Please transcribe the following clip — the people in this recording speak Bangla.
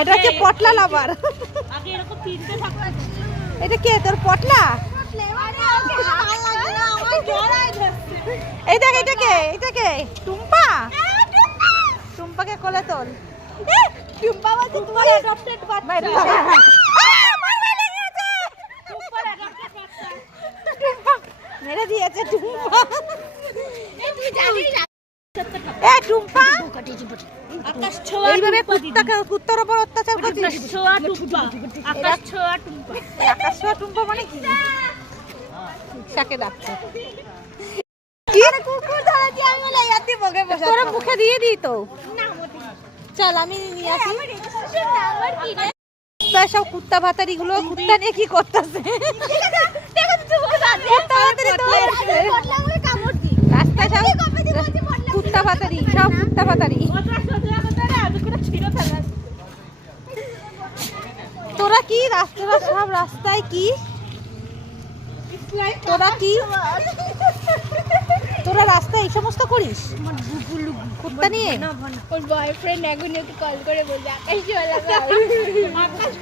এটা কি পটলা লাভার? এটা কে তোর পটলা? এই দেখ এটা কে? এটা কে? টুম্পা? টুম্পাকে কোলে তোল। টুম্পা বলছে তোমার অ্যাডপ্টেড বাচ্চা। মেরে দিয়েছে টুম্পা। তুই জানিস না এ টুম্পা আকাশ ছোঁয়া এইভাবে কুত্তার উপর অত্যাচার করছিস? আকাশ ছোঁয়া টুম্পা, আকাশ ছোঁয়া টুম্পা। আকাশ ছোঁয়া টুম্পা মানে কি? শাকে ডাকছে কি? কুকুর ধরে দিয়ে আমি বলে ইয়াতি বগে বসে তোর মুখে দিয়ে দিই তো না মতে। চল আমি নিয়ে আসি। আমার রেজিস্ট্রেশন নাম্বার কি রে? তো সব কুত্তা ভাতারি গুলো কুত্তা নিয়ে কি করতেছে? দেখো তো কুত্তা ভাতারি তো বদলা মুখে কামড় দি রাস্তায় সব কুত্তা ভাতারি, সব কুত্তা ভাতারি। তোরা কি রাস্তায় সব রাস্তায় কি তোরা কি তোরা রাস্তায় এই সমস্ত করিস কুত্তা নিয়ে? ওর বয়ফ্রেন্ড এখন কল করে বলছে আকাশ